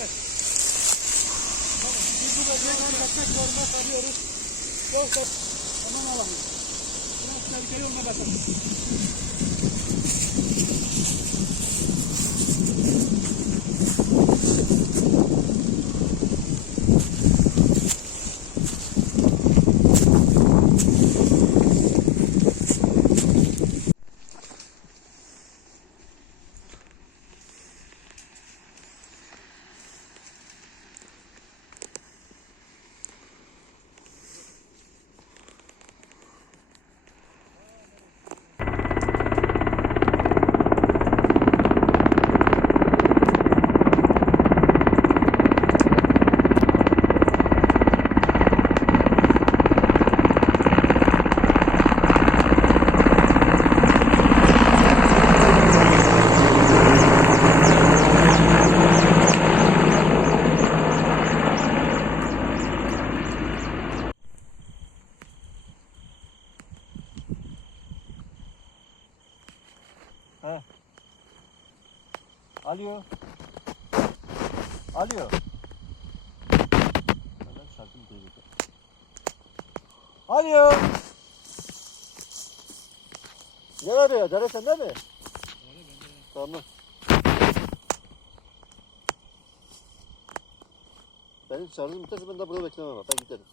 Biz bu bölgeyi kaybetmek zorunda kalıyoruz. Yoksa aman Allah'ım. Biraz tehlikeli olma bakın. He. Alo. Alo. Alo. Ne arıyor? Dere sende mi? Tamam. Benim şarjım biterse ben de burada beklemem. Ben giderim.